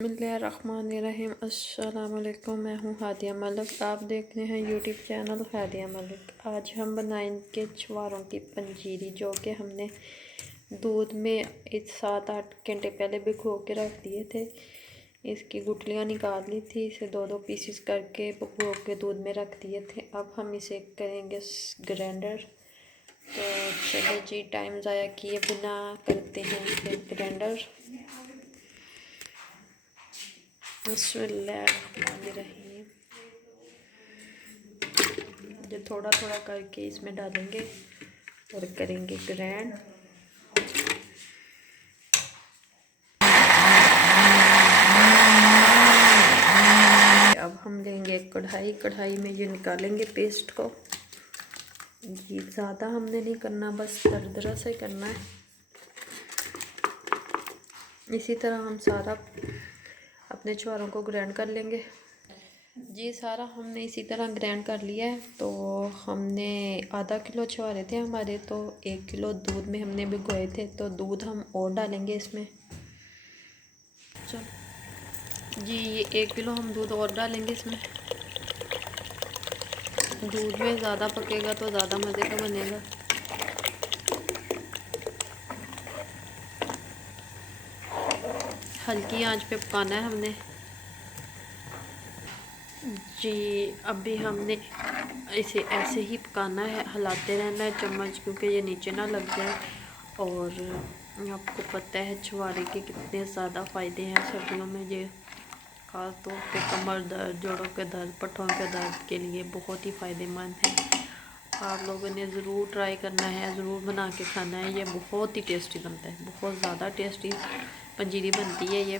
बिस्मिल्लाहिर्रहमानिर्रहीम। अस्सलाम वालेकुम। मैं हूँ हादिया मलिक, आप देख रहे हैं यूट्यूब चैनल हादिया मलिक। आज हम बनाएंगे छुआरों की पंजीरी, जो कि हमने दूध में 7-8 घंटे पहले भिगो के रख दिए थे। इसकी गुठलियाँ निकाल ली थी, इसे दो पीसेस करके भिगो के दूध में रख दिए थे। अब हम इसे करेंगे ग्राइंडर। तो चलो जी, टाइम ज़ाया किए बिना करते हैं इसे ग्राइंडर। बिस्मिल्लाहिर्रहमानिर्रहीम। जो थोड़ा थोड़ा करके इसमें डालेंगे और करेंगे ग्राइंड। अब हम लेंगे एक कढ़ाई में ये निकालेंगे पेस्ट को। ये ज़्यादा हमने नहीं करना, बस दरदरा से करना है। इसी तरह हम सारा अपने छुआरों को ग्राइंड कर लेंगे जी। सारा हमने इसी तरह ग्राइंड कर लिया है। तो हमने आधा किलो छुआरे थे हमारे, तो 1 किलो दूध में हमने भिगोए थे। तो दूध हम और डालेंगे इसमें। चल जी, ये 1 किलो हम दूध और डालेंगे इसमें। दूध में ज़्यादा पकेगा तो ज़्यादा मज़े का बनेगा। हल्की आंच पे पकाना है हमने जी। अभी हमने इसे ऐसे ही पकाना है, हिलाते रहना है चम्मच, क्योंकि ये नीचे ना लग जाए। और आपको पता है छुआरे के कितने ज़्यादा फ़ायदे हैं सर्दियों में। ये ख़ास तौर पे कमर दर्द, जोड़ों के दर्द, पट्ठों के दर्द के लिए बहुत ही फ़ायदेमंद है। आप लोगों ने ज़रूर ट्राई करना है, ज़रूर बना के खाना है। ये बहुत ही टेस्टी बनता है, बहुत ज़्यादा टेस्टी पंजीरी बनती है ये।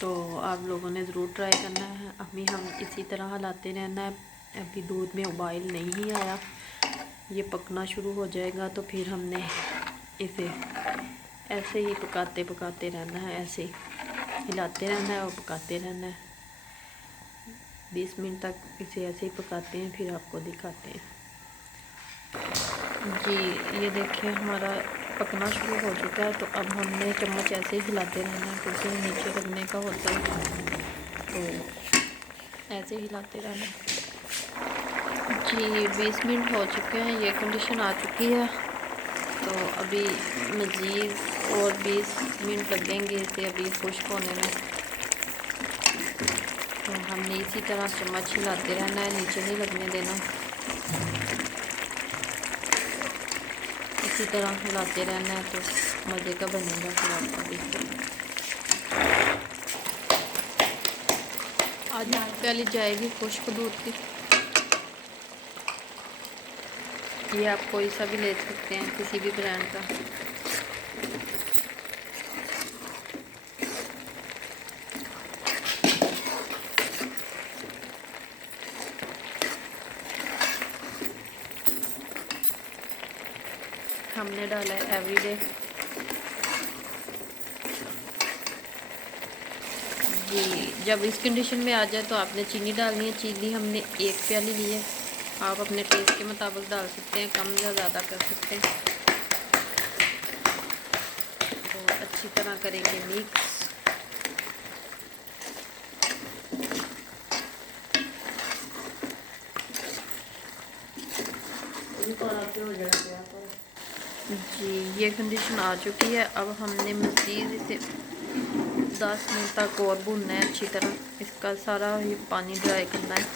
तो आप लोगों ने ज़रूर ट्राई करना है। अभी हम इसी तरह हिलाते रहना है। अभी दूध में उबाल नहीं आया, ये पकना शुरू हो जाएगा तो फिर हमने इसे ऐसे ही पकाते पकाते रहना है। ऐसे हिलाते रहना है और पकाते रहना है। 20 मिनट तक इसे ऐसे ही पकाते हैं, फिर आपको दिखाते हैं जी। ये देखिए हमारा पकना शुरू हो चुका है। तो अब हमने चम्मच ऐसे ही हिलाते रहना है, क्योंकि नीचे लगने का होता है। तो ऐसे ही हिलाते रहना जी। 20 मिनट हो चुके हैं, ये कंडीशन आ चुकी है। तो अभी मज़ीद और 20 मिनट लगेंगे इसे अभी खुश्क होने में। तो हमने इसी तरह चम्मच हिलाते रहना है, नीचे नहीं लगने देना। इसी तरह हिलाते रहना है तो मज़े का बनेगा फिर आपका भी। आज प्याली जाएगी खुश्क दूध की। ये आप कोई सा भी ले सकते हैं, किसी भी ब्रांड का। हमने डाला है एवरीडे जी। जब इस कंडीशन में आ जाए तो आपने चीनी डालनी है। चीनी हमने 1 प्याली ली है। आप अपने टेस्ट के मुताबिक डाल सकते हैं, कम या ज़्यादा कर सकते हैं। तो अच्छी तरह करेंगे मिक्स। जी, ये कंडीशन आ चुकी है। अब हमने मज़ीद इसे 10 मिनट तक और भूनना है अच्छी तरह। इसका सारा ये पानी ड्राई करना है।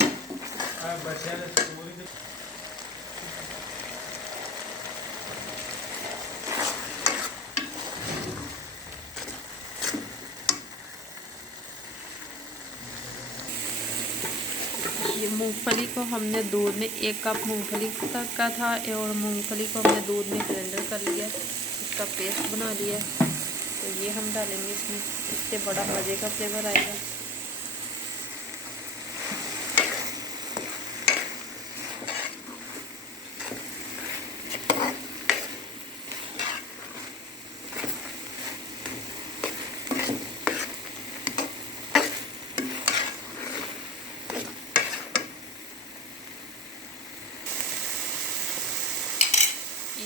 ये मूंगफली को हमने दूध में 1 कप मूंगफली का था, और मूंगफली को हमने दूध में ग्राइंडर कर लिया, इसका पेस्ट बना लिया। तो ये हम डालेंगे इसमें, इससे बड़ा मज़े का फ्लेवर आएगा।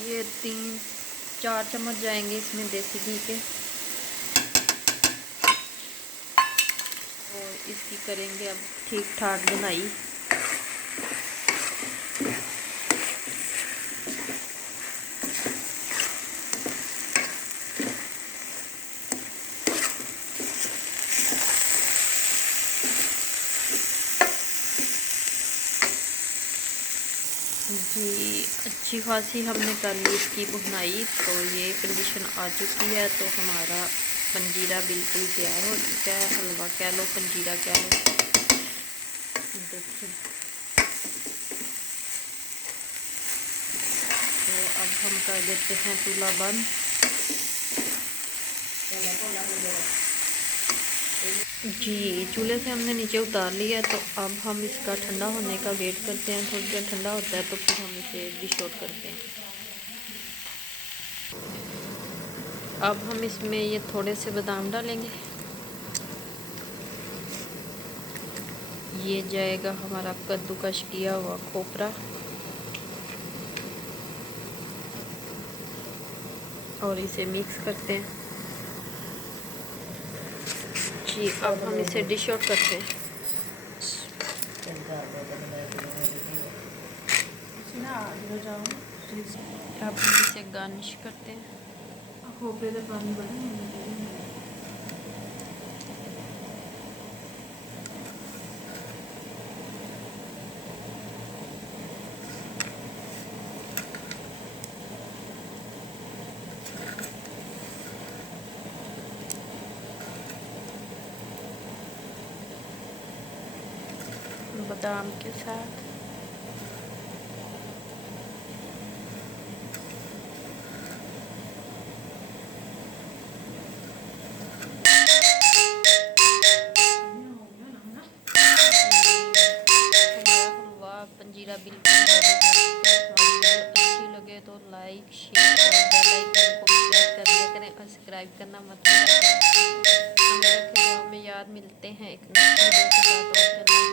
ये 3-4 चम्मच जाएंगे इसमें देसी घी के। और इसकी करेंगे अब ठीक ठाक बुनाई। जी अच्छी खासी हमने कर ली इसकी बुनाई, तो ये कंडीशन आ चुकी है। तो हमारा पंजीरा बिल्कुल तैयार हो चुका है, हलवा कह लो पंजीरा कह लो। देखिए तो अब हम कर देते हैं चूल्हा बंद। जी चूल्हे से हमने नीचे उतार लिया, तो अब हम इसका ठंडा होने का वेट करते हैं। थोड़ी देर ठंडा होता है तो फिर हम इसे डिश आउट करते हैं। अब हम इसमें ये थोड़े से बादाम डालेंगे। ये जाएगा हमारा कद्दूकश किया हुआ खोपरा, और इसे मिक्स करते हैं। जी अब हम इसे डिश आउट करते हैं। अब हम इसे गार्निश करते हैं। बादाम के साथ पंजीरा बिल्कुल रेडी कर चुके हैं। हमारी वीडियो अच्छी लगे तो लाइक शेयर और बेल आइकन को भी प्रेस कर दिया करें, और सब्सक्राइब करना मत भूलिया करें। हमें रखें, में याद मिलते हैं एक नेक्स्ट वीडियो के साथ। और